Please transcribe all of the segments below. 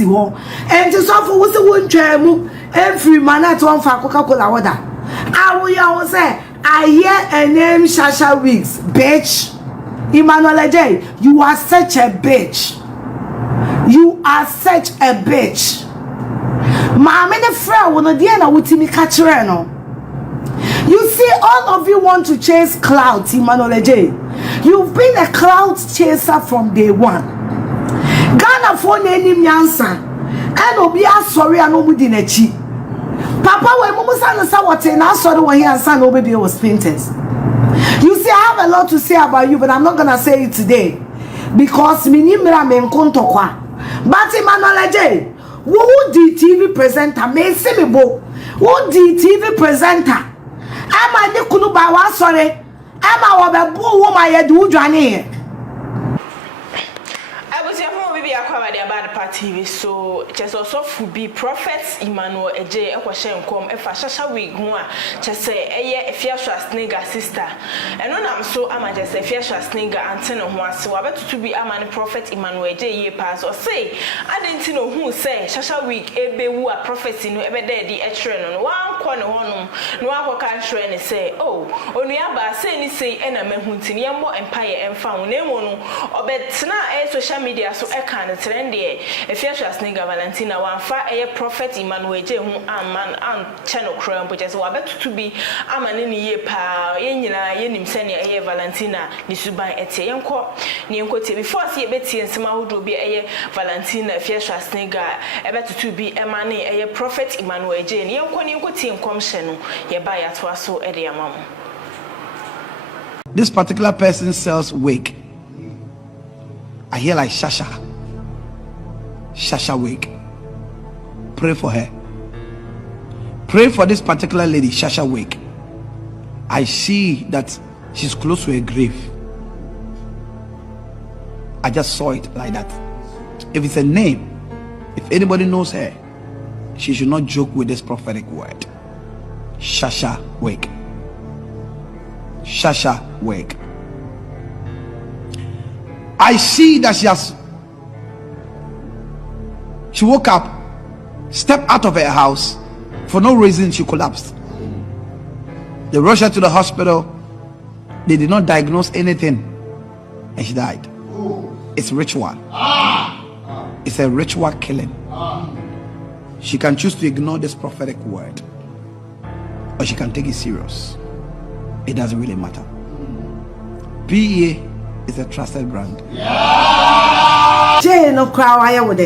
and to suffer was the one chair every man at one for Coca-Cola water. I will say, I hear a name ShaSha Wigs, bitch. Emmanuel Adjei, you are such a bitch. You are such a bitch. My many friend will not deal with me catch. You see, all of you want to chase clouds, Emmanuel Adjei. You've been a cloud chaser from day one. Ghana for name Yansa, and Obia sorry and nobody nechi. Papa, when Mumusan saw what in our sorry when he and son baby was painters. You see, I have a lot to say about you, but I'm not gonna say it today because Minimra men kontokwa. But Emmanuel Adjei, who the TV presenter? May see me bo. Who the TV presenter? Am I the Kunuba sorry? Am I over boo woman yet do Johnny? About party, so just also to be Prophet Emmanuel Adjei a question come if ShaSha Wigs just say Afia Schwar sister and when I'm so I'm just Afia Schwar antenna who so about to be a man Prophet Emmanuel Adjei ye pass or say I didn't know who say ShaSha Wigs ebe who a prophecy no ebe there the etren on one corner one no one can train say oh only about say ni say and a man who tiniamo empire and found name one or bet na social media so I can't trend there. Afia Schwar Valentina one fa a Prophet Emmanuel Adjei who man and channel crown but just about to be a man in ye pa yenina yenim senia a Valentina nisuban ete yenko nienko before see betty and some would be a Valentina Afia Schwar about to be a man a Prophet Emmanuel Adjei yenko team commission ye buy at waso ediamam. This particular person sells wig. I hear like ShaSha Wigs. Pray for her. Pray for this particular lady, ShaSha Wigs. I see that she's close to a grave. I just saw it like that. If it's a name, if anybody knows her, she should not joke with this prophetic word. ShaSha Wigs. ShaSha Wigs. I see that she woke up, stepped out of her house. For no reason, she collapsed. They rushed her to the hospital. They did not diagnose anything. And she died. It's ritual. It's a ritual killing. She can choose to ignore this prophetic word, or she can take it serious. It doesn't really matter. PEA is a trusted brand. Jay no cry with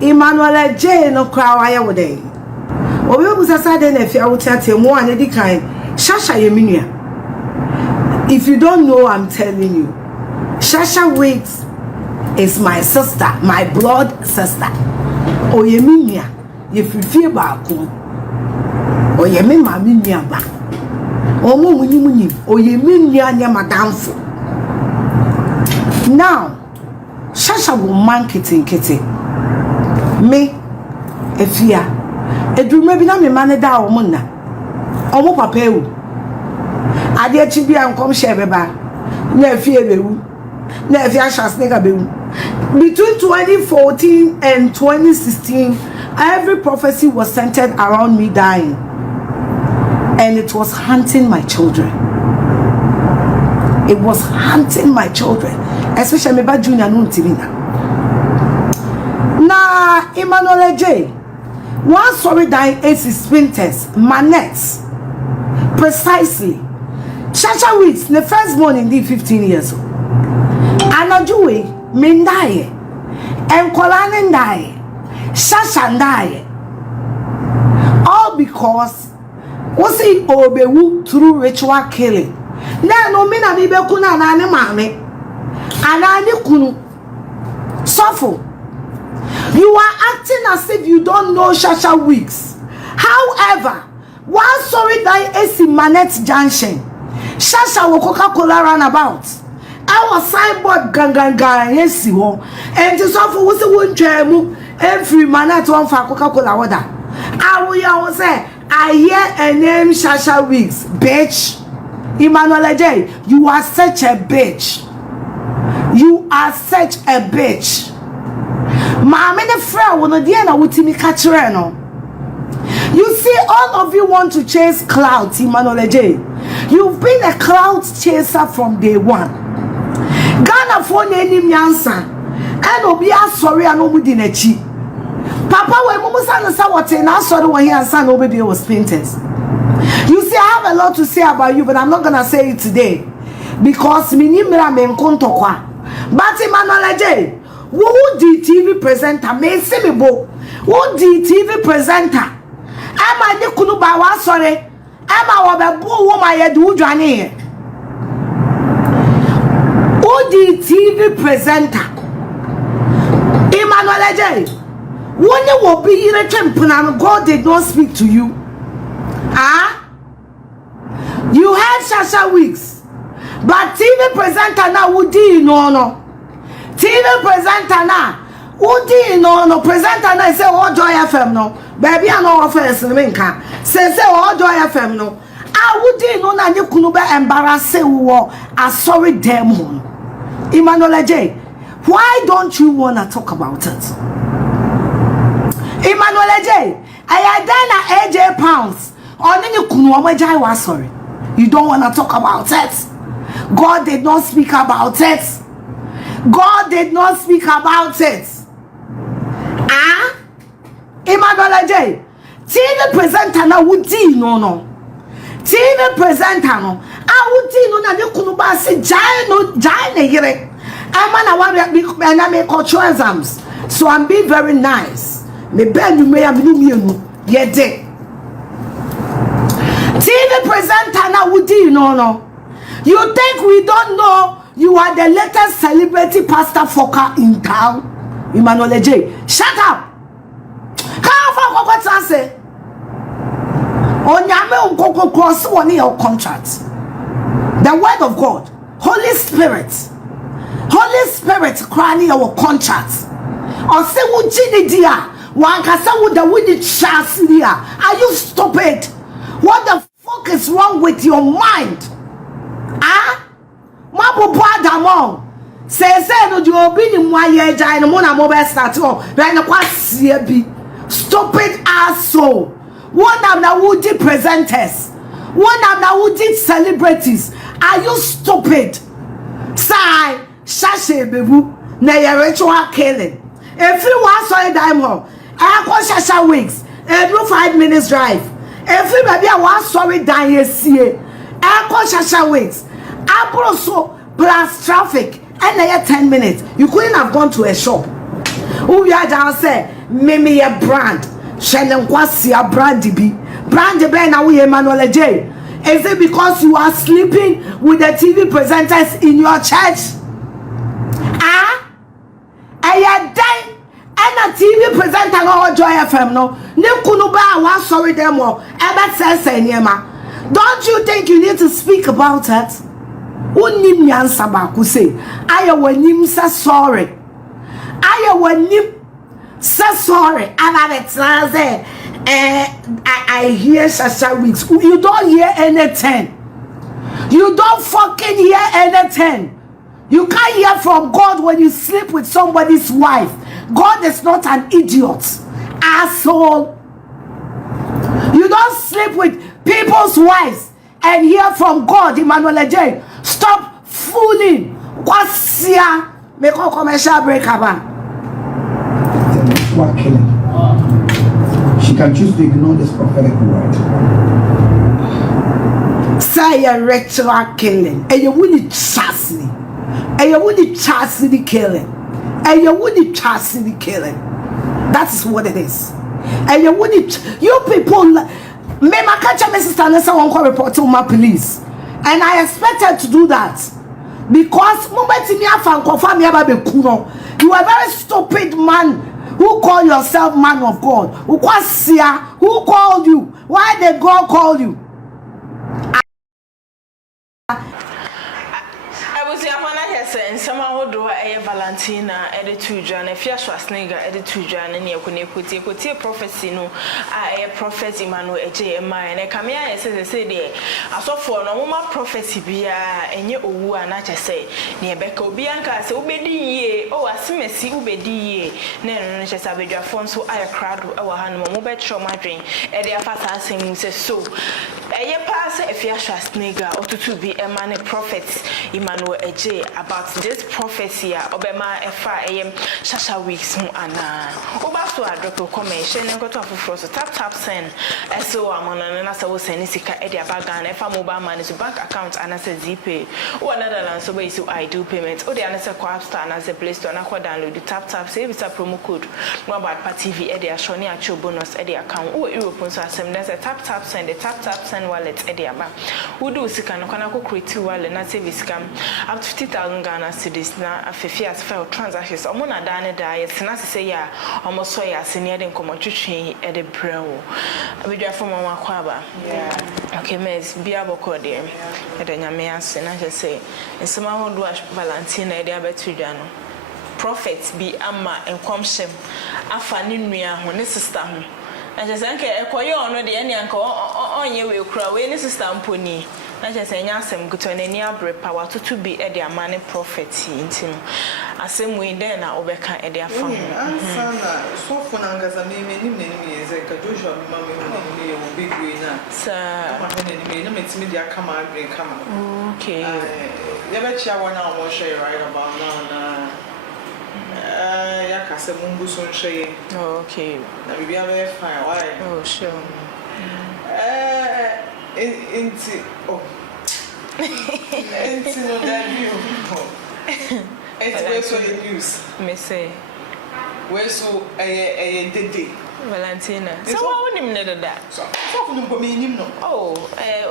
Emmanuel Adjei no cry with day. Obi obusasa de na fia wotiate mo an edi kan ShaSha yeminua. If you don't know, I'm telling you, ShaSha Wigs is my sister, my blood sister. O yeminua ye fifie ba ko. O yemi ma minua ba. O mo munyi o yeminua nya madamfo. Now ShaSha will marketing kitty. Me Afia eduruma bi na me mane da o mo na o papa ewu ade achi bia nkom hye beba na Afia bewu na Afia Schwar bewu. Between 2014 and 2016 every prophecy was centered around me dying, and it was hunting my children. It was hunting my children, especially me ba junior no ntimina. Emmanuel Adjei, one sorry dying is sprinters, manettes. Precisely. ShaSha Wigs, the first born indeed 15 years old. Anajui, Mendaye, and Kolanen die, ShaSha die. All because was it obewu through ritual killing. Now no mina bibe kuna na ne mame. Anani kunu. Suffer. You are acting as if you don't know ShaSha Wigs. However, one sorry that is in Manette Junction. ShaSha will Coca-Cola runabout. Our signboard gang yes you and to suffer was the one jam every Manette one for Coca-Cola water. I will say I hear a name ShaSha Wigs, bitch. Emmanuel Adjei, you are such a bitch. You are such a bitch. Maame ne frɛ wo no deɛ na wotimi ka kyerɛ no. You see, all of you want to chase clouds, Emmanuel Adjei. You've been a cloud chaser from day one. Ghana for any nyansa, and obi sorry and nobody nechi. Papa, when Mumusan saw what in our sorry when he and son nobody was painters. You see, I have a lot to say about you, but I'm not gonna say it today because minimra men kontokwa. But Emmanuel Adjei, who the TV presenter? Me see me bo. Who the TV presenter? Emma ni kunu ba wa sorry. Emma wa be bo wo ma ye du dwane. Who the TV presenter? Emmanuel Adjei. When you will be in a temple and God did not speak to you. Ah? You had ShaSha Wigs. But TV presenter now would no. TV presenter now would no. Presenter now say oh Joy FM no. Baby I know offense menka. Say oh Joy FM no. I would no na you couldn't be embarrassed I sorry them. Emmanuel Adjei, why don't you wanna talk about it? Emmanuel Adjei, I done AJ pounds. Only you couldn't was sorry. You don't want to talk about it. God did not speak about it. God did not speak about it. Ah? Emmanuel Adjei, TV presenter na wudi no. TV presenter no. I wudi no na you couldn't ba si jai ne yere. I'm na make cultural exams. So I'm being very nice. Me ben you may have no yede. TV presenter now would no. You think we don't know you are the latest celebrity pastor fucker in town? Emmanuel Adjei, shut up. Can't fuck what I say. On your cross one your contract. The word of God, Holy Spirit crying our contract. Or say what you dear. One can say what the windy chance here. Are you stupid? What the fuck is wrong with your mind? Ah? Mabu Padamon. Say no you be in my year giant mona mobile start on. Then a CB. Stupid asshole. One of the woody presenters. One of the woody celebrities. Are you stupid? Say ShaSha bebu. Na your ritual killing. If you want to diamond, I call ShaSha Wigs. Every 5 minutes drive. Every baby I want sorry die here. I call ShaSha Wigs. I also plus traffic and they 10 minutes. You couldn't have gone to a shop. Who you are down say, Mimi a brand. Shannon Kwasi a brandy be. Brandy be now we Emmanuel Adjei. Is it because you are sleeping with the TV presenters in your church? Ah? I am dying. And a TV presenter no Joy FM no. Nekunuba wa sorry them all. Don't you think you need to speak about it? Unim nyansa ba ku say. Aya wanim say sorry. Aya wanim say sorry. And I hear ShaSha Wigs. You don't hear anything. You don't fucking hear anything. You can't hear from God when you sleep with somebody's wife. God is not an idiot. Asshole. You don't sleep with people's wives and hear from God, Emmanuel Adjei. Stop fooling. What's here? Make a commercial break about. She can choose to ignore this prophetic word. Say a ritual killing. And you wouldn't trust me. And you wouldn't trust the killing. And you wouldn't trust the killing. That is what it is. And you wouldn't. You people. Me my catch my sister and someone call report to my police. And I expected to do that. Because you are a very stupid man who call yourself man of God. Who called you? Why did God call you? I was saying someone who do a Valentina editu John Afia Schwar angr editu John ne ekoti prophecy no a prophet Emmanuel Adjei man e kamea say de asofo no moma prophecy bia enye owu a na chese ne ebeka obi anka se ubedi yie o asemesi ubedi yie na no chese abedwafo nso aye crowd e wa hanu mo betro madwen e de afata asem se so eye pass Afia Schwar angr otutu bi emane prophet Emmanuel Adjei about this prophecy obema efa ShaSha Wigs mu ana obaso adrop comment share nkoto afoforo so tap send eso amono na sawo send sika e dia bagan efa mobile money to bank account ana se zipay o another land so so I do payment o dia na se App Store na se Play Store na ko download tap save it a promo code no about TV e dia show ni acho bonus e dia account o Europe so asem na se tap send the tap send wallet e dia ba wo do sika no kana ko create wallet na save scam up to 50,000 Ghana cedis na afefi as fail transactions omo na dane da yes na se ya omo so ya se ne de nkomo twetwe e de brewo abedwa fo mama kwaba okay mes bia boko de e de nyame ase na se nsema hodo Valentina e de abetudwa no prophet bi ama enkomshem afa ne nua ho ne sister ho na je se anke ekoye ono de ene anka onye we kura we ne sister mponi na je se nya asem guto na ni abre power tutu bi e de amane prophet intino asem we den na obeka e de afa ho ansana so for na ngaza me nim yeze ka Joshua me mama me ye wo big way na sa ma me na metimi dia kama abre kama okay ya be chia wona o mo share right about now na ya ka se mungu so nhye okay na bibia be fine why oh sure Inti no that view. It's where so you use. Me say. Where so dede. Valentina. So what would him know that? So no me nim no. Oh,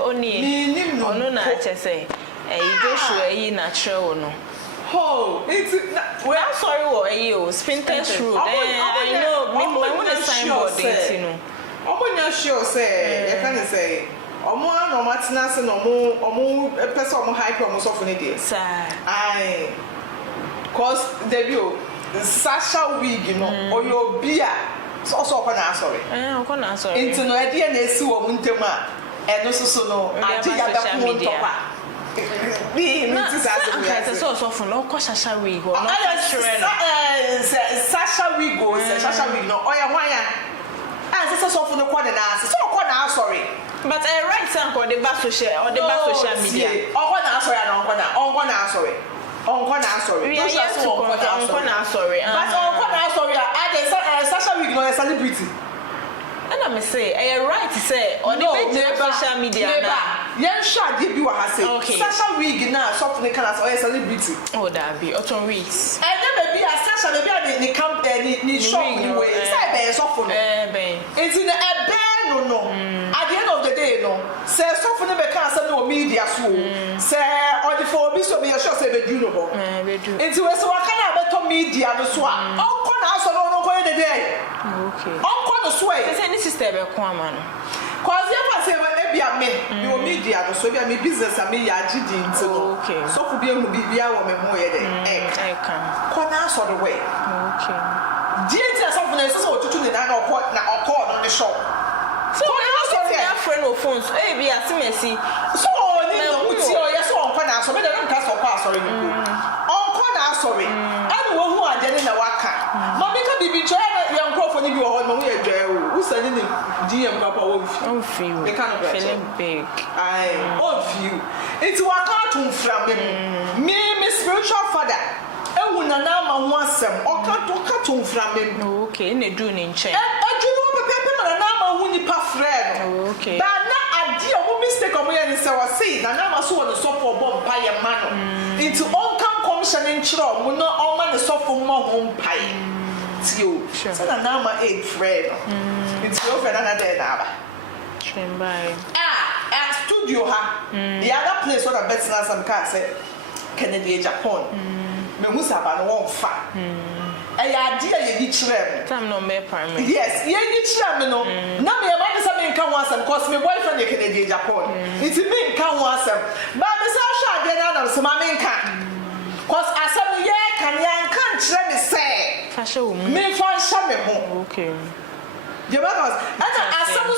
only me nim no. No na say. Joshua natural no. Oh, it's well, I'm sorry what you Spintex road. I know me want to signboard it, you know. Omo sure say, you can say omo no matina se no omo pese omo hype omo so fune dey sir ai cause debut ShaSha Wig no oyo bia so ko na sorry ko na sorry into no e dey na esi wo ntem a eno so no ati ya da ko ntokwa bi mi ti sa se ya so fun no ko ShaSha Wig no ShaSha Wig go ShaSha Wig no oya hwan so for the corner na so corner sorry but right time for the social or the social media sorry we are here to sorry but sorry ShaSha Wig no a celebrity and I say right say on the social media na yen sha dey bi wa ha say ShaSha Wig na so for the kind of celebrity oh that be Autumn Wigs and then maybe ShaSha maybe the camp ni shop ni way say be so for no it's in a no at the end of the day no say so for the be can say no media so say or the for be so be sure say be do no bo it's we so wa kana beto media no so a onko na so no ko the day okay onko no so e say any sister be ko ama no cause you say e bia me your media no so bia me business am ya gidi nti okay so ku bia mu bibia wo me mo ye de e kan ko na so the way okay DNT so for na so otutu ni na okọ no the shop so your friend of phones e bia simesi so ni no uti o ye so onko na so me de no ka so kwa sorry ni onko na sorry and wo hu ade ni na waka ma me ka bibi cho ya nkrofo ni bi wo mo ye dwa o usani ni DM papa wo feel they kind of feeling big I of you it's waka to from me spiritual father ewu na na ma ho asem oka to from me okay na do ni nche adwunu pepe na na ma ho nipa friend okay ba na ade o mistake o mo ye ni se wa see na ma so wo so for bomb pa ye ma no into on kan commission in chiro mo no o ma ne so for mo ho pa ye tio so na ma 8 friend it's your friend na there na ba by at studio ha the other place where I bet na some car say Kennedy Japan me hu saba no won fa ya dia ye bi kire time no me primary yes ye ni kire me no na me ba me say me nka ho asem cause me boyfriend ye Kennedy Japan it me nka ho asem ba me say sha de na na so ma me nka cause asem ye can yan can't let me say. Me for Shamemo. Okay. You know, and as some who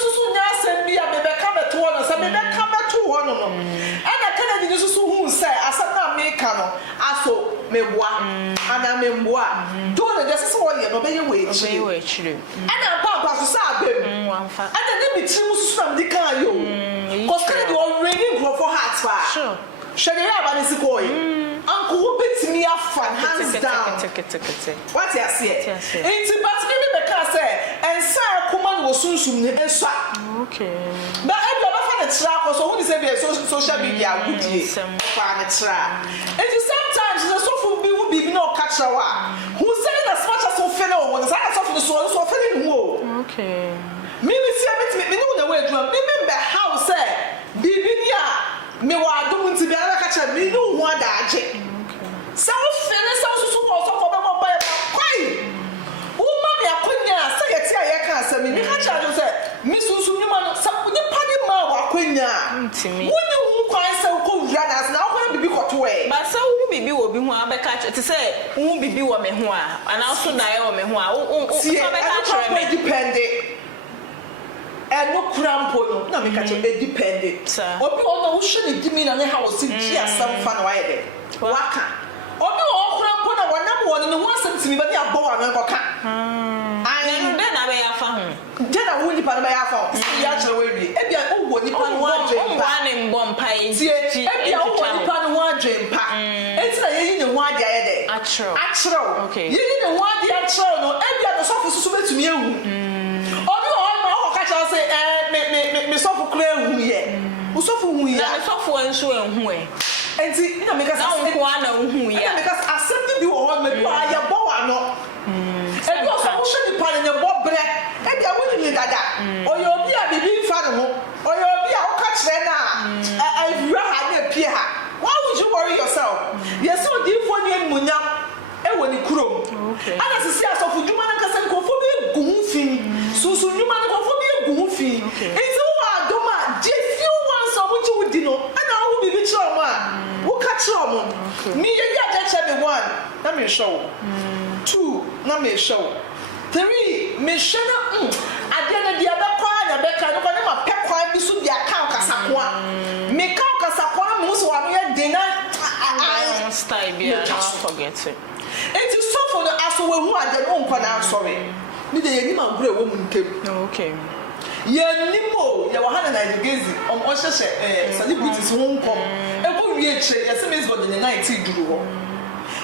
send me a baby come to one or some baby come to one. And I can't do who say, as I'm not me cano, as so me bois, and I mean bois. Don't just so you obey your way. And I'm Papa to Sabe. And then me choose from the car you. Because you already go for hearts far. Sure. Shall you have an boy? Uncle who beats me up from hands down. What you say? It's about to give me the car say, and Sarah Kuman was soon and swap. Okay. But I don't find a trap or so who is a social media good year. Find a trap. And sometimes the sofa will be no catch a while. Who said as much as so fellow when I saw the soul so feeling more. Okay. Maybe see me know the way to remember how say, Bibia. Me wa do nti bi ara ka cha me no hu adaje so fene so so for be mo ba kwai wo ma me akonya se yeti aye ka asemi me ka cha do se me susu nyuma no sa ni pani ma wa akonya ntimi wo ni hu kwan se ko wura na na ko bibi koto e ba se wo bibi wo bi hu abeka ti se wo bibi wo me hu a ana so na ye wo me hu a wo so abeka cha me depende. And no crampo, no, make a dependent. Obi ono ushini gimi na ne house ji asam fa na waye de. Waka. Obi o crampo na wanam won ne ho asantimi ba ne abo wa na koka. Ani de na be ya fa ho. De na wo nipa na be ya fa ho. Ya chere we wi. E bia wo nipa no wa dwen pa. Wo ne mbom pa e. E bia wo nipa no wa dwen pa. Enti na ye yi ne ho ade aye de. Achro. Okay. Ye yi ne ho ade achro no. E bia no so fususu betumi ehu. Say, me so for clear who ye. Who so for who ye? Me so for and so and who ye. And see, you know, because I don't want to who ye. Because I simply do all me do I ya bo ano. And you also push the pan in your bob bread. And they are willing that. Or you'll be a baby father, or you'll be a catch then. If you are a peer, why would you worry yourself? You're so deep for you, Munya. And when you crow. And as a series of human and go for me, goofy. So human go for me. Goofy. Okay. It's all doma. Just few ones of which you would know. And I will be with your man. Who catch your man? Me, you got that one. Let me show. 2. Let me show. 3. Me show. I didn't the other corner. Becca, no one ever pep quite be soon be a cow casaqua. Me cow casaqua, most one year dinner. I stay here. Just forget it. It is so for the asshole who are their own corner. Sorry. Me, the animal great woman came. Okay. Ye nimo ye wahana na igezi ohwehye celebrities won kom ebo wie che ye se go the 19 duru ho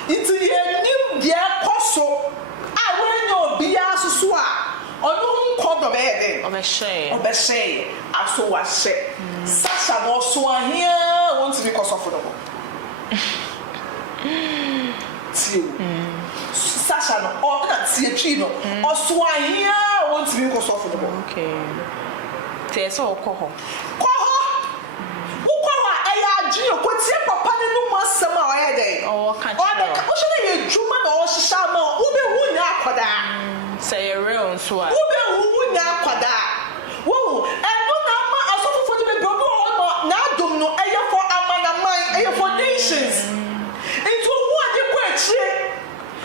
itu ye nim de akoso a wenyo bia susu a onu nko do be de obehye aso wa hye ShaSha no so ahia want to be kosofo do ti ShaSha no o na tie twi no oso ahia want to be kosofo do okay. So coho. I do what see papa no more summer or day. Oh, can't you? Juma or Shama, Ube Wuna Quada. Say a real swag. Ube Wuna Quada. Whoa, and no number as of for the Brogo now don't know air for Amana mine, air for nations. Into what you quite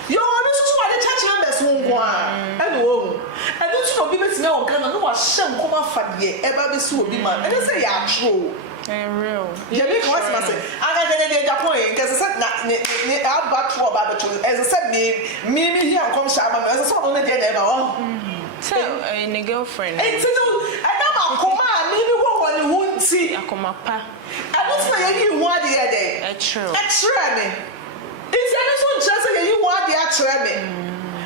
you're what the church members won't go on. Hello. And don't you know, people smell kind of no shame come off for the ever be so be man. And they say, yeah, true. Real. Yeah, because I say, I got the point because I said, I'll back to about the truth. As I said, me here come Shama, as I saw on the day ever. So, a girlfriend. And to do, I know, come on, maybe one won't see. I come up. I don't say you want the other day. That's true. That's true. It's anyone just like you want the actual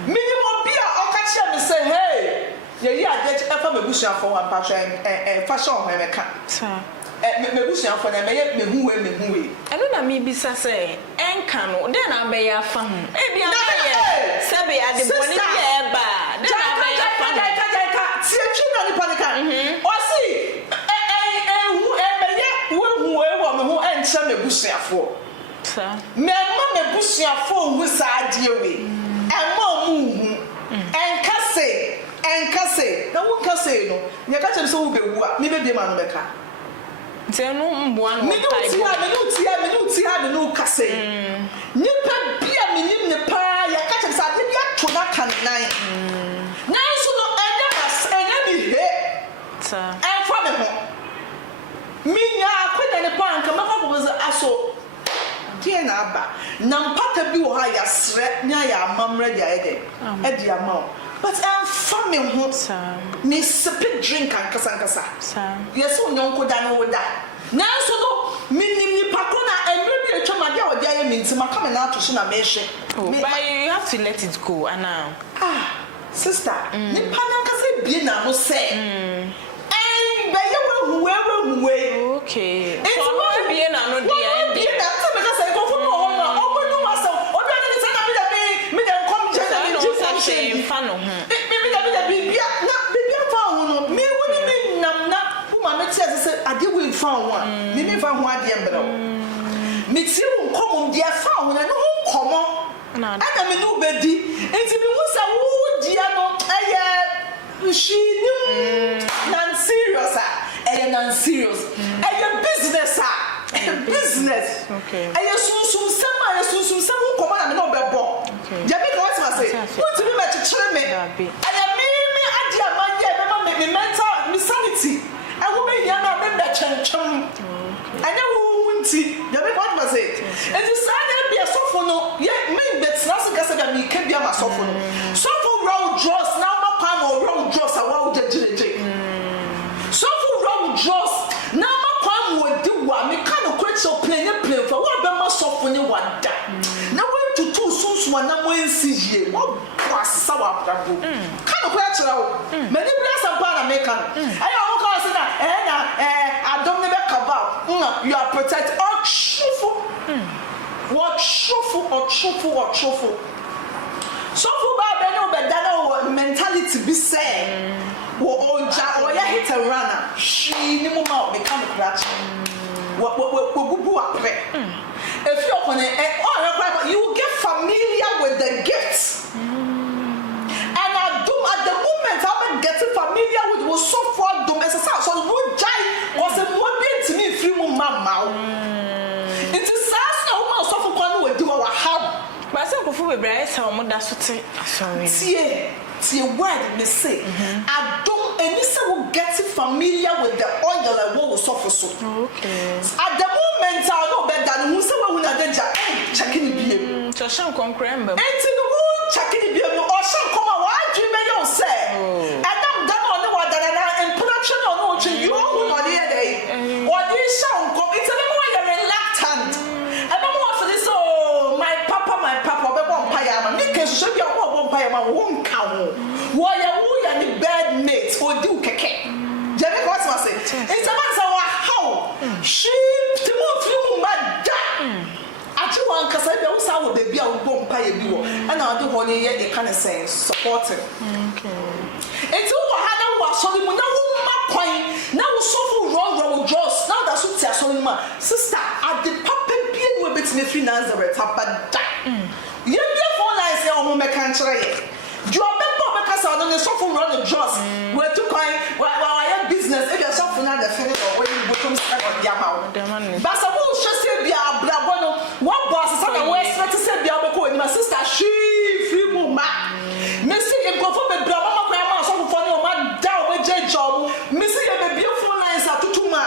minimum beer or catch them and say, hey, yeah, get ever me bush for one patch and fashion when I can't. Me bush for them, me who. I don't know me be say, and cano, then I may have fun. Maybe I say, I the money bad. Then I may have fun. See a children in Panica. Or see, who and some bush for. Me bushia for who side dear way. And more and Casse. Now one Casse, no, you got him so be maybe the man Becca. Tell no one, me no see, the new Casse. Nipper be a minimum nim ne pa ya catch him say dey to na kan nine now so no enemy he sir and from me ho me nya kwenda ne pa nka maka ko aso die na aba na mpata bi wo ha ya sre nya ya amamre dia ede e dia ma but from me ho me sip drink and kasa sir yes o nyonko da no da na so no minim ni pakona enre bi etwa made a wode aye minti maka me na ato so na me hwe but you have to let it go and now sister ni pana kasa bie na mo say be ye we okay so no bie na no dia e bie na so me kasa go for no ho obonu masa obi ani ni say na me dem come je na me just say fa no ho me bia na bia fa ho no me woni me nam na ma me tie say ade we fa ho a me fa ho ade mbere me tie wo nkomom dia fa ho na no nkomo ana me no bedi enti me hu sa wo dia no aye she non serious non serious business business okay aye sunsun sama nkomo na me no bebo je be ko what say what to me me chire me aye me ade amanye be ma me mental me sanity I will be young and be chenchum. I know wunti. You be what was it? And the side be a sofono. Yeah, me that's not so that me can be a sofono. Sofo round draws now my palm or round draws a wow JJ. Sofo round draws now my palm would do what me kind of quit so play for what be my sofono one that. Now we to two soon one na mo ensi what was sawa bravo. Kind of quite raw. Many bless and pan American. I don't never cover. You are protected. Or truthful. What truthful. So for Baba no but that mentality be say. Or ya hit a runner. She ni mama become a crash. What if you're on it, you will get familiar with the gifts. And at the moment I'm getting familiar with was so far dom as a so the jai was a more to me free mama. It is sass no woman so for one will do our how. But I say for be say mo da so sorry. Tie word me say I don't any say will get familiar with the oil and what was suffer so. Okay. At the moment I know better who say we na danger checking the so sham concrembe. Enti no checking the or sham come on dream you say. And I'm done on the water and in production on what you who no the day. What this sham come it's a more reluctant. I don't want for this so my papa be vampire man. Me can show you what vampire man won't count. Why you the bad mates or do keke. Jebe what must say? It's a man say how she to move mad. Actually, one kasa be wo sa wo baby a wo vampire bi wo. And I do honey ye e kind of say supporting. Okay. It's who had a was so the na wo ma kwan na wo so for roll draws now that so tia so ma sister at the papa bien we bet me free Nazareth papa da. You be for like say o mo make kan kire ye. Do you remember because I don't so for run the draws we to kwan why business if you so for na the finish or when you become start on their mouth. But so who should say be a brabo no one boss is on west to say be a beko my sister she free mama. Me see you go for be brabo mama so for no man down we je job. Me see you be beautiful lines atutuma.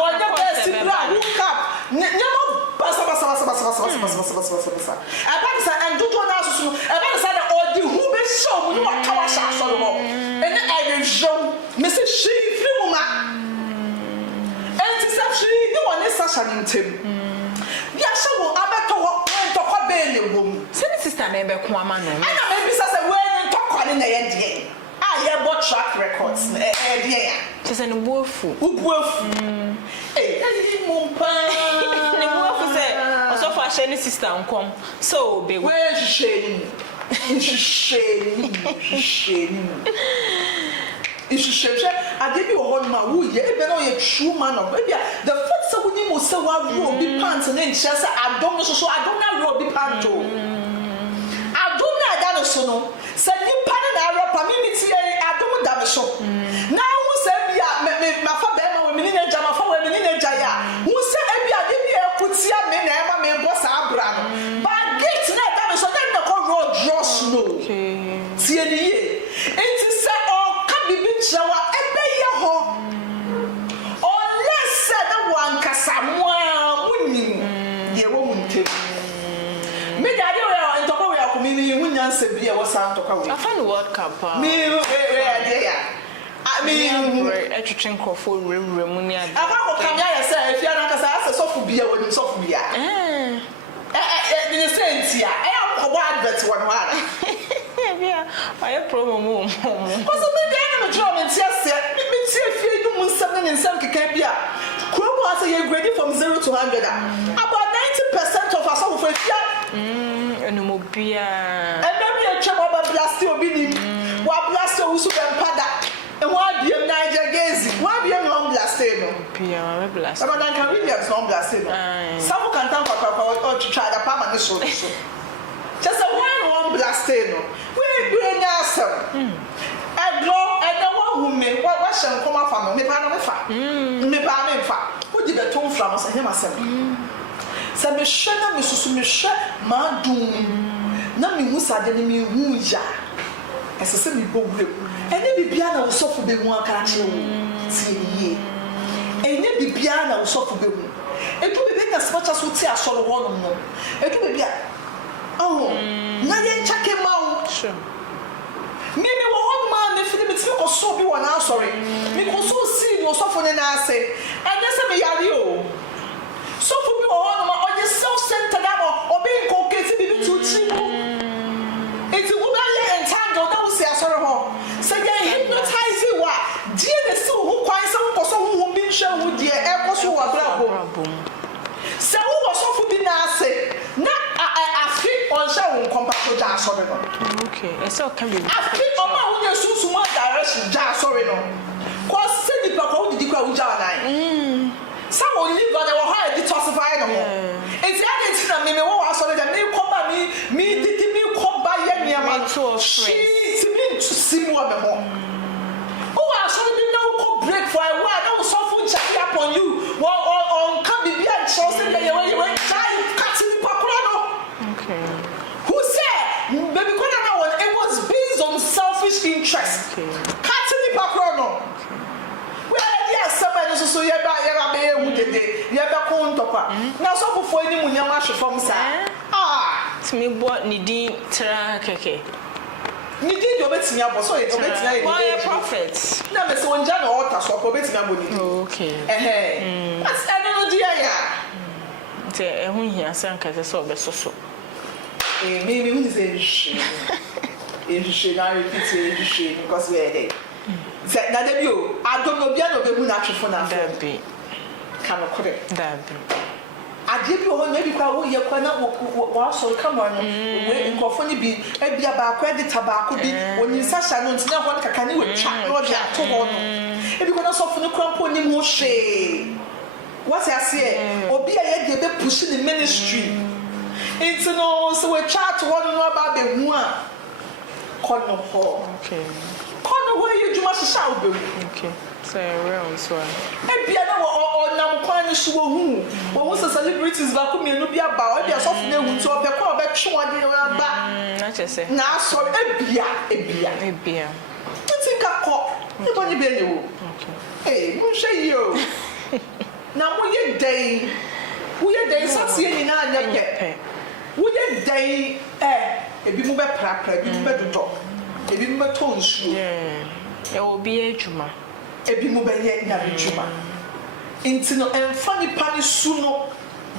What the best bra hook up. Nyamo basa. About say and do to na so about say the odi who be show you what kawa sha so no. And I will show me say she free mama. And it's actually the one is ShaSha ntem. Ya show abeto ho to kwa be le wom. Say sister me be ko ama no. And I be say when to kwa ne na ye de. Ah, bought track records. Yeah. Just an wofu. Hey, mumpa. The wofu say, also for shany sister come. So be where shady. Shady. It's shady. I give you a whole man who ye be no ye true man of baby. The first so we must say what roll be pants and then she say I don't know so I don't know roll be pants. I don't know that so no. Say you pan na rapa me tie I don't know that so. Now who say be my father ma we ni jama fa we ni jaya. Who say e be ade be e kutia me na e ma me boss abra no. But gate Enti se o ka bibi kyewa ebe ye ho. Unless se na wankasa mo a munim ye wo muntem. Me daddy we ntoko we akomi hu nyanse bi e wo san toka we. Afa no World Cup. Me we ade ya. I mean, a chicken coffee remuni. I want to come here say if you are not as a soft beer when you soft beer. In the sense here, I am a wild bet one. Yeah, I have promo. What's the big enemy drum and yes, me see if you do something in some Kenya. Chrome was a grading from 0 to 100. About 90% of us over here. And no beer. And then we are trouble about blasting obedience. What blast also and pada. And why be a Niger gazing? Why be a non blasting? Pia, blast. But I can read your non blasting. Some can tell or to try the permanent solution. Just a one blasting. We bring ourselves. I grow and the one who may what shall come up from me, Panafa. Who did the tone from us and him myself? Some Shana, Mrs. Misha, Madum. Nami Musa, the enemy who ya. As a semi bowl. And then Bibiana will suffer the one catching. See, and then Bibiana will suffer the one. It will be as much as we say a solo one. It will be oh, Nayan check him out. Sure. Maybe one man, if it's not so be one answer. Because so see you suffer and I say, and that's a me. So for me, on your self centered or being cocaine to cheap. It's a woman and time don't say a sort of say they hypnotize you. Dear the soul who quite some person who been shown with dear echo so a grab. So who was so for the nurse? Not I fit on show compact to Jar sorry. Okay, it's all can be. I fit on my own so much direction, Jar sorry no. Cause send the people the crowd Jar nine. Some will live on our high detoxify no more. It's the other thing I mean, what sorry that may come by me did me come by she to see more than more. Oh, I saw you no break for a while. I was so full check up on you. Well, on can be and chosen that you went cutting the paprano. Okay. Who said, baby, it was based on selfish interest. Okay. Cutting the paprano. Well, yes, somebody so you're back here, you're back on top. Now, so before you when you're from sir. To me, what Nidin Tra Keke. You did your best me up, so it's a prophet. Now, Miss Wanjan or Tasso, okay. That's I don't know, dear. Say, when he has sunk as a sober so. Maybe we say, I repeat, because we're there. Said that you, I don't know, Biano, the moon actually for now. That be. Come correct. That be. I give you one maybe quite your corner was come on. When Coffony be about credit tobacco be when you such a non one can you chat or that to one. If you cannot soften the crumple in Moshe. What I say, or be a yet pushing the ministry. It's no so a chat to one about the one. Corner hall. Okay. Corner where you do much shout. Okay. Say around so. And be another or now quite sure who. What was the celebrities that come in to be about? They are soft name to a call back to one day around back. Not just say. Now, so a beer. You think I call nobody be you. Hey, who say you? Now, we a day. We a day, something in our neck. We a day, a bit more practical, a bit better dog, a bit more tones. Yeah, it will be a juma. Ebi mo be ye nya bituma inti no emfa nipa ni su no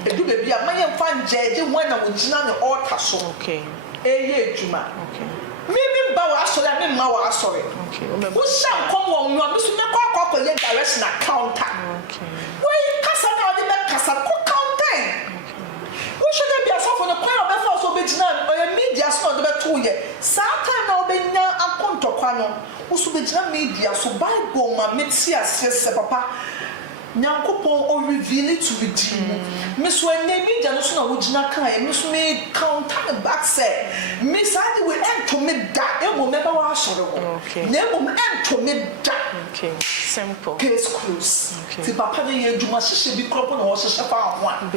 edu be bia ma ye mfa njeje wan na wogina ne altar so okay eye adwuma okay me ba wa asori me ma wa asori okay wo sha kom wo nwa me su me kwa ye direction counter okay we kasa na odi be kasa ko counter wo should be asofo no kwa be fa so be gina o ye media so do be to ye sometime na obenya akontokwa no usu be gina media so Bible ma meti ase papa nyankopon o reveal it to redeem me so enya media no so na wo gina kan me so me counter back say me sadi we ento me da e mo me ba wa asore wo okay na mo ento me da okay simple case close okay ti papa ne ye djuma hihye bi kropo na wo hihye fa ho a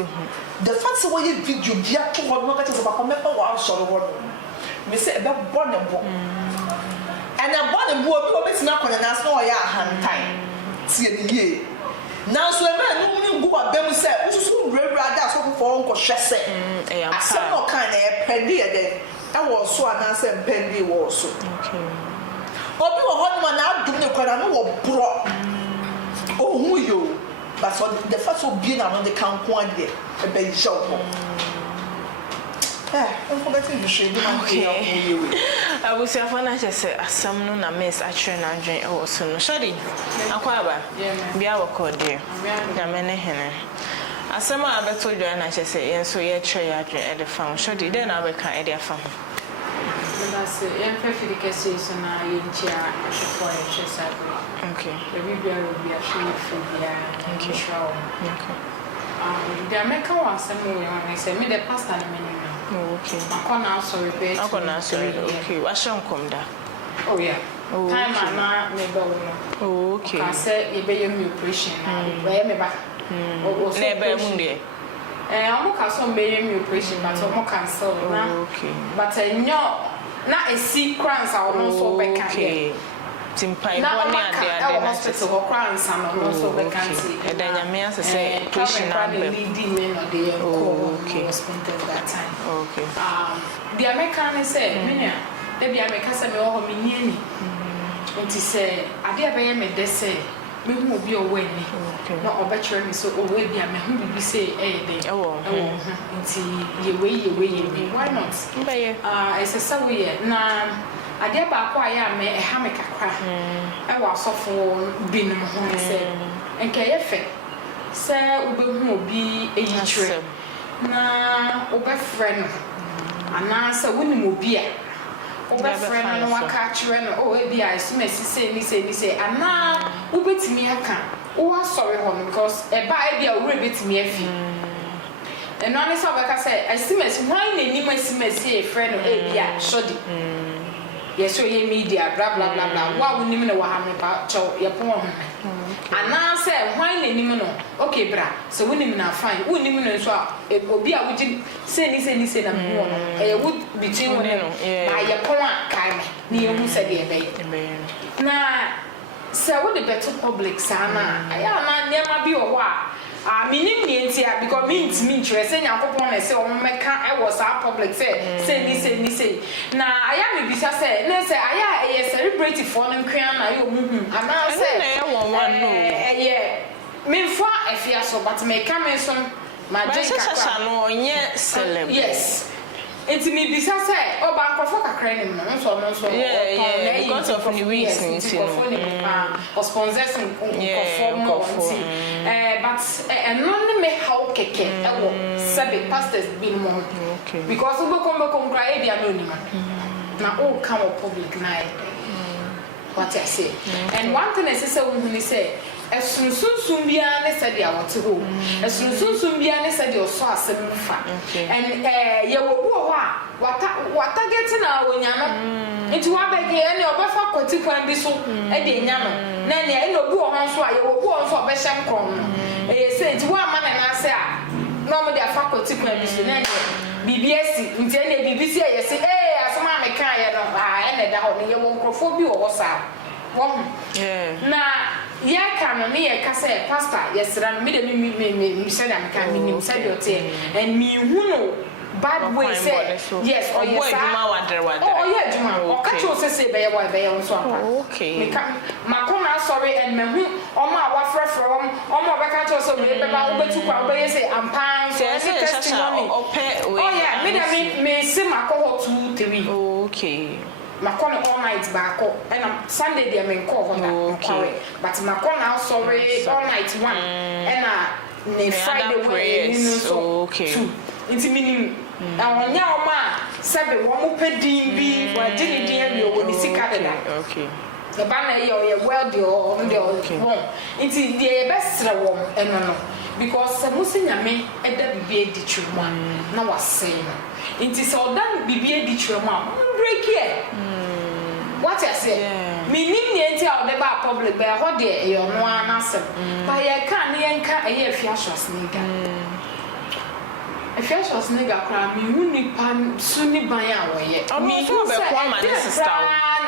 the fact say we video bia to ho no ka say papa me ba wa asore wo me say e be bo ne bo and a bɔ ne bo obi obetimi akɔna nas no ɔyɛ ahantan tie ne yie now so ebe no mu ngu abem sɛ ususu wura da so for nkɔhwɛ sɛ asɛm no kan na ɛpɛde yɛ dɛ ɛwɔ so anasɛ mpɛde wɔ so obi wɔ hɔ no na adum ne kɔna no wɔ borɔ ohun yo but so the first will be na no de kan ko ade ebe yɛ wo okay. Abusiafo na kyese asam no na miss atwe na adwen e wo so no. Shadi. Akwaba. Bia record there. Na me ne hene. Asam a beto dwa na kyese yen so ye twe ya adwen e de fam. Shadi den na be kan e de fam. That's yen Prophetic so na yen chia Shwar angr. Okay. The bibia will be a show for dia. Okay. Okay. The American one some way I say me the pastor na me. Oh, okay. I sorry, babe. Okay. What's your da? Oh, yeah. Oh, time okay. I'm maybe oh, okay. I said you be your operation. Where me back? Never Monday. I'm not some be your operation, but I'm not cancel. Okay. But not a sick crowns I will also be okay. Timpai one at the hospital or crowns and also be cancel. And then your man say patient okay. Spent that time. Okay. The American said, Minia, maybe I make us a more minion. And he said, I dare be me they say, me will be away. Not a better me so away be a man who be say, eh, oh, until you way. Why not? It's a sorry, now. I dare back why I may a hammock a crack. I was off for being a home said, and KF. Sir, will be a trip. Na obe friend anasa woni mo bia obe friend no waka kire no o e bia isume say ana wobetimi aka wo sorry hon because e ba e bia wo rebetimi afi eno ani so beka say isume why na ni isume e friend no e bia shodi yes so ye media blah blah blah blah wa wo nim na wa ha me pa cho ye pon ho ana say why na nim no okay bra so wo nim na fine wo nim no so obi a wo gi say ni na me wo no e would between one no ba ye pon a kai me ni e hu say de be na say wo the better public sana aya na nyama bi wo a minim ni entia because me interest yakopon na say o meka e was our public say ni na aya me bisa say na say aya e celebrate for no kwan na yo ana say na e won one no me for Afia so but me come so ma drink ShaSha no onye celeb yes enti me bisa say o ba nkofo kakra ni no so because of the weeks ni o sponsors nkofo but no me how keke e wo sabe pastors be more because we come cry e dia no ni ma na all come of public na what I say and one thing I say we say esunsun bia ne said ya wote ho esunsun bia ne said o so asem fa and ye wo ho a wata get na wonya no nti wa bege e ne obefa kwati kwan bi so e de nya no na ne e no bi wo ho so a ye wo ho so obehye nkron no e say nti wa ma na ase a no mo de afa kwati kwan bi so na ne BBS nti ne BBC ye say asema me kan ye no e ne da ho ne ye wo nkrofo bi wo sa na ya kan me ye ka say pastor yesra me de me said am kan me said you say and me hu no bad way say yes or yes oh yeah juma o ka cho say be ye so apa okay me ka makona sorry and me hu o ma wa frefre o ma be ka cho so me be ba obetu kwa obe say ampan so testimony oh yeah me say makoho 2 3 okay Macon all night back and Sunday they may call okay but Macon now sorry all night one and Friday way okay it's meaning now ma said one pedin be for didn't dear you will see okay the banner you well the it's the best one and no because Musinya me at the BBA ditch now was saying it is all done BBA ditch break here what I say me nim tell the bar public by what there you no answer but I can't yanka a Afia Schwar angr Afia Schwar angr cry me uni pan suni ban away me so be kwa ma sister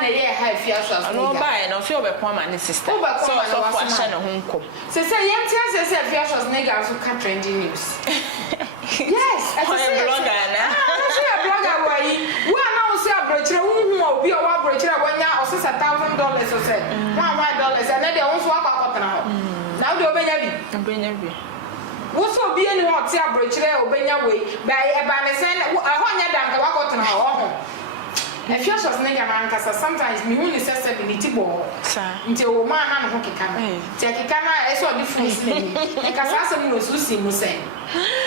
na ye ha Afia Schwar no buy no so be pon my sister so for share no hunko say yem tia say Afia Schwar so ka trending news yes I say blogger na I say blogger why we now say abrochire hu obi o wa abrochire wanya o say $1,000 o say $1 and na dey won so akakotena ho na we obenya bi woso obi eni ho te abrochire obenya we by e ba ne sen ahonya danka wakotena ho Afia Schwar angr sometimes me hu ni sese bi ti bo nti o ma na no keka na ti keka na e so di fools ni e ka sa asem no susi mu sen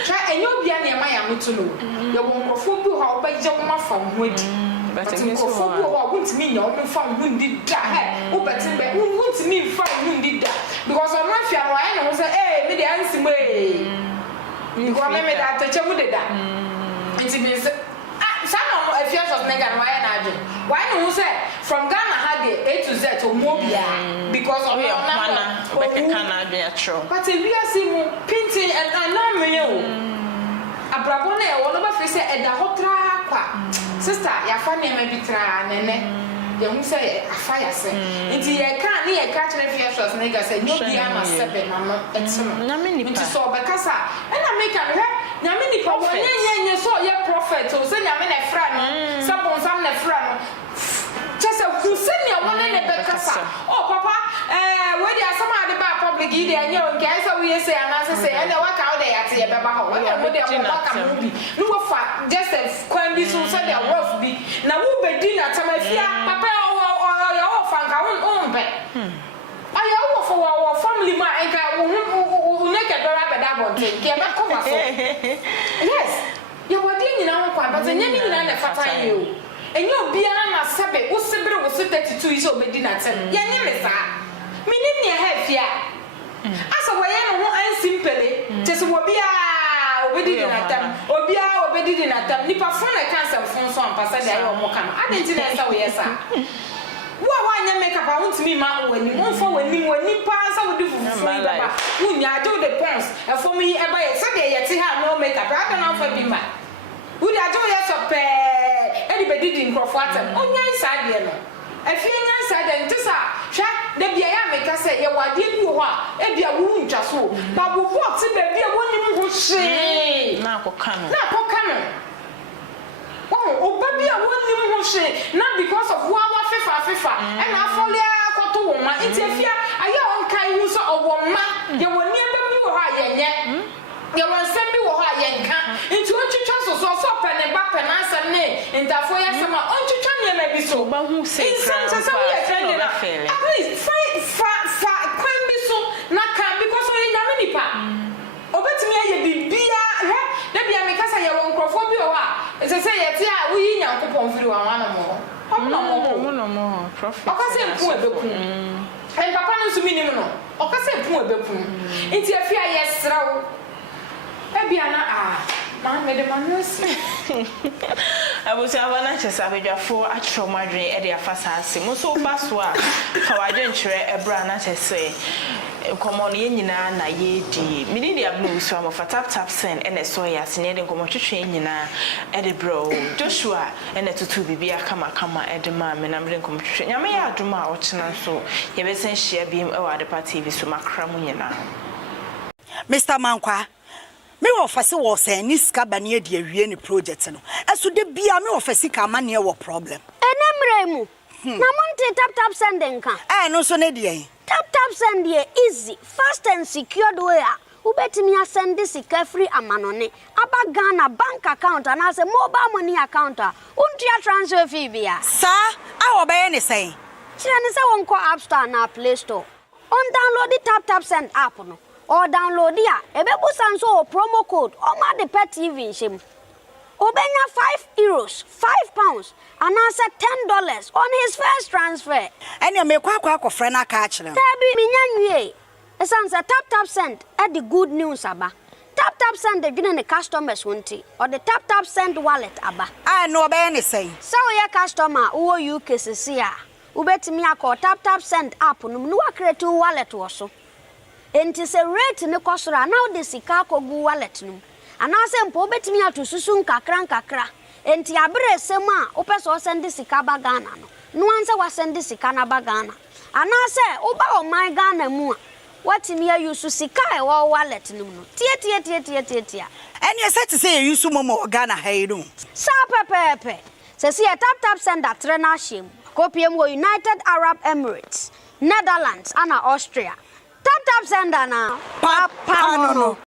twa enyo bia na e ma ya mutu no ye wo nkrofo bi ho ba je wo ma fa ho adi but nkrofo bi ho wuntimi nya wo fa ho ndi da he wo betin be wuntimi fa ho ndi da because o ma Afia no ai no say me de ansi mo ni go me da tache mu de da nti be some of Afia Schwar angr why na Adjei why no say from Ghana had the A to Z to Mobia because of your mana but Adjei atro but if we are seeing painting and na me o abrabo na e wo no ba fi say e da hotra kwa sister ya fa na me bitra nene ye hu say afa ya say nti ye ka ni ye ka kire Afia Schwar angr say no bia na sebe na no etino na me ni nti so be kasa e na make am nyame ni pa wonye so ye prophet o se nyame na fra no sabon sam na fra no chese ku se ne wona ne be kasa oh papa we dey asama ade ba public ide anye o nke say we say anase say ene waka o dey ate ye be ba ho we mo dey waka mo bi no wo fa just kwan bi so say dey rough bi na wo be di na tamafia papa o fa nka won be ayo wo for our family ma enka wo naked dora be da bonte ke ba ko ba so yes ye wodi nyina ho kwa but nya nyina na fata ye o enye obiara na sebe wo sebre wo 32 is obedi na tem ye nye me sa minim ne ha Afia asa wo ye no ho ansimpele tese wo bia obedi na tem obia obedi na tem nipa fo na cancer fon so ampasa da ye o mo kan adenti na esa wo ye sa wa anya makeup a wuntimi ma wani won fo wani pa sa wo di fufu baba wunya ajo de pons e fo mi e ba ye se de ye ti ha no makeup a na fa bi ma wo di ajo ye so pe e di bedi di nkrofo atam onya isa de no Afia nya isa de ntisa hwa de bia ya meka se ye wade bi ho a e bia wo ntwa so ba bo bo ti be bia woni mu ho hwe na akoka no oh baby a woni mu ho hwe na because of wa fefa and afolia akoto wo ma nti Afia aya on kai hu so owo ma ye woni ebe bi wo ha ye nye ye won sem bi wo ha ye nka nti o twitwa so pe ne ba pe na asem ne ntafo ye sem a on twitwa ne ma bi so ba hu se kran so we trend na at least fa kwan bi so na kan because o ye nyame nipa obetimi aye bibia he bia me kasa ye won krofo bi o ha se ye ti a wo yi nyankopon firi wa wana mo no prophet okase pu ebeku en papa no so minim no okase pu ebeku nti Afia yesrawo ebia na man me de manusi abusi abana chesa abedwafo atro madwen e de afasa ase mo so baso a ka wadwen kire ebra na chese komo no nyina na ye di mini dia blu so am for tap send ene so ya sene de komo twetwe nyina e de bro Joshua ene tutu bibia kama e de ma me na me de komo twetwe nyame ya aduma a ochena so ye be sen share biem e wa de party bi so makra mu nyina Mr. Mankwa me office wo say ni sika bane de awie ni project no eso de bia me office ka mane wo problem enemre mu na monte tap send nka no so ne de tap send here easy fast and secured way ubetimi send sika free amanone aba Ghana bank account and as a mobile money account untia transfer fee bia sa awo be ne say kire ne say won ko App Store na Play Store on download the tap send app no or download ya ebebusan so promo code o ma de pet TV shim obenya €5 £5 and answer $10 on his first transfer ene me kwa akofre na ka akire tabi minyanwie esanse tap send at the good news aba tap send the gina ne customers wonti or the tap send wallet aba no be ne say so your customer wo UK sisia ubetimi akọ tap send app no no create wallet wo so enti se rate ne kosora now the sika kogu wallet no anase mpo betimi atosusu nkakra enti abre sem a opeso send sika ba Ghana no no answer was send this sika ba Ghana ana say oba o my Ghana mu a what me use sika e wo wallet no no tie and you said to say you use momo Ghana hayru sa pepepe say see a tap send that trainer shim kopiem wo United Arab Emirates Netherlands and Austria tap send na papa no